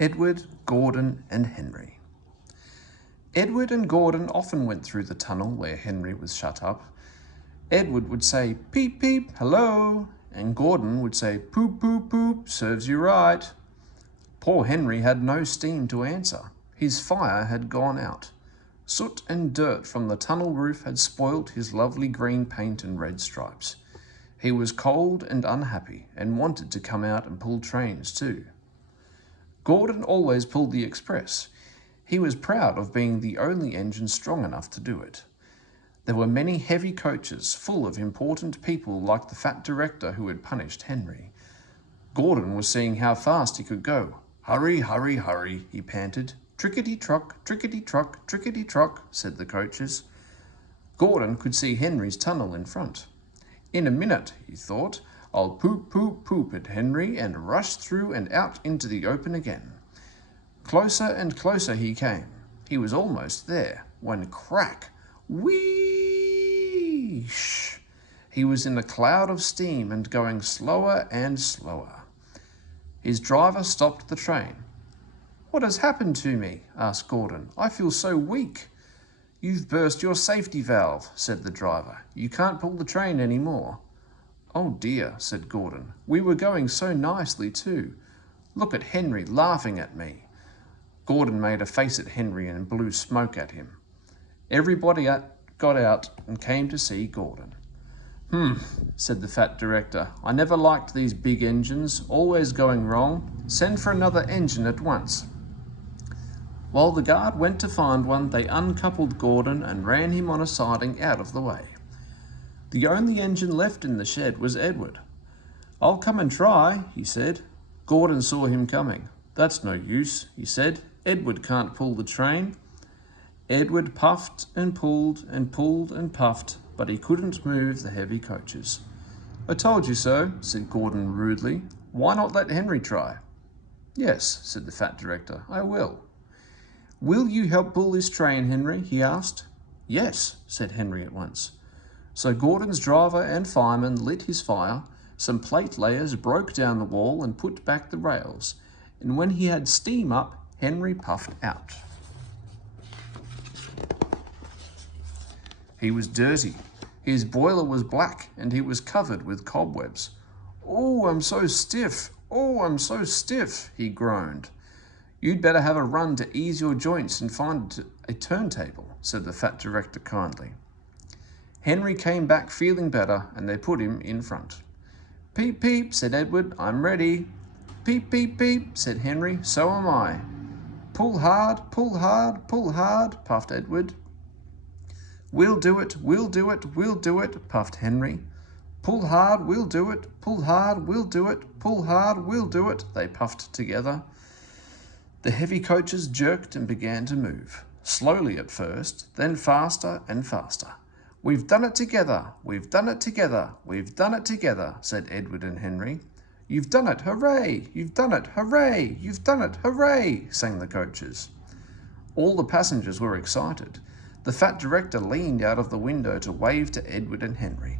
Edward, Gordon and Henry. Edward and Gordon often went through the tunnel where Henry was shut up. Edward would say, "Peep, peep, hello," and Gordon would say, "Poop, poop, poop, serves you right." Poor Henry had no steam to answer. His fire had gone out. Soot and dirt from the tunnel roof had spoilt his lovely green paint and red stripes. He was cold and unhappy and wanted to come out and pull trains too. Gordon always pulled the express. He was proud of being the only engine strong enough to do it. There were many heavy coaches full of important people like the fat director who had punished Henry. Gordon was seeing how fast he could go. "Hurry, hurry, hurry," he panted. "Trickety-truck, trickety-truck, trickety-truck," said the coaches. Gordon could see Henry's tunnel in front. "In a minute," he thought, "I'll poop, poop, poop at Henry and rush through and out into the open again." Closer and closer he came. He was almost there, when crack! Whee-sh! He was in a cloud of steam and going slower and slower. His driver stopped the train. "What has happened to me?" asked Gordon. "I feel so weak." "You've burst your safety valve," said the driver. "You can't pull the train anymore." "Oh dear," said Gordon. "We were going so nicely too. Look at Henry laughing at me." Gordon made a face at Henry and blew smoke at him. Everybody got out and came to see Gordon. Said the fat director. "I never liked these big engines, always going wrong. Send for another engine at once." While the guard went to find one, they uncoupled Gordon and ran him on a siding out of the way. The only engine left in the shed was Edward. "I'll come and try," he said. Gordon saw him coming. "That's no use," he said. "Edward can't pull the train." Edward puffed and pulled and pulled and puffed, but he couldn't move the heavy coaches. "I told you so," said Gordon rudely. "Why not let Henry try?" "Yes," said the fat director, "I will." "Will you help pull this train, Henry?" he asked. "Yes," said Henry at once. So Gordon's driver and fireman lit his fire, some plate layers broke down the wall and put back the rails, and when he had steam up, Henry puffed out. He was dirty. His boiler was black and he was covered with cobwebs. "Oh, I'm so stiff! Oh, I'm so stiff!" he groaned. "You'd better have a run to ease your joints and find a turntable," said the fat director kindly. Henry came back feeling better and they put him in front. "Peep, peep," said Edward, "I'm ready." "Peep, peep, peep," said Henry, "so am I." "Pull hard, pull hard, pull hard," puffed Edward. "We'll do it, we'll do it, we'll do it," puffed Henry. "Pull hard, we'll do it, pull hard, we'll do it, pull hard, we'll do it," they puffed together. The heavy coaches jerked and began to move, slowly at first, then faster and faster. "We've done it together, we've done it together, we've done it together," said Edward and Henry. "You've done it, hooray! You've done it, hooray! You've done it, hooray!" sang the coaches. All the passengers were excited. The fat director leaned out of the window to wave to Edward and Henry.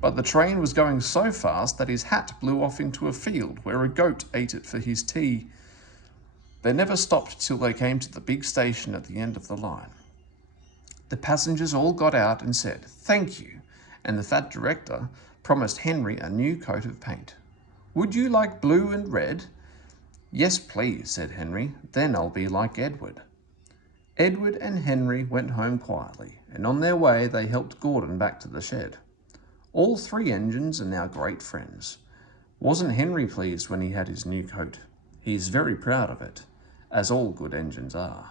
But the train was going so fast that his hat blew off into a field where a goat ate it for his tea. They never stopped till they came to the big station at the end of the line. The passengers all got out and said, "Thank you," and the fat director promised Henry a new coat of paint. "Would you like blue and red?" "Yes, please," said Henry. "Then I'll be like Edward." Edward and Henry went home quietly, and on their way they helped Gordon back to the shed. All three engines are now great friends. Wasn't Henry pleased when he had his new coat? He is very proud of it, as all good engines are.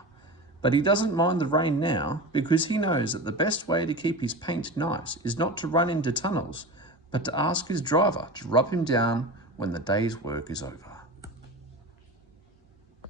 But he doesn't mind the rain now because he knows that the best way to keep his paint nice is not to run into tunnels, but to ask his driver to rub him down when the day's work is over.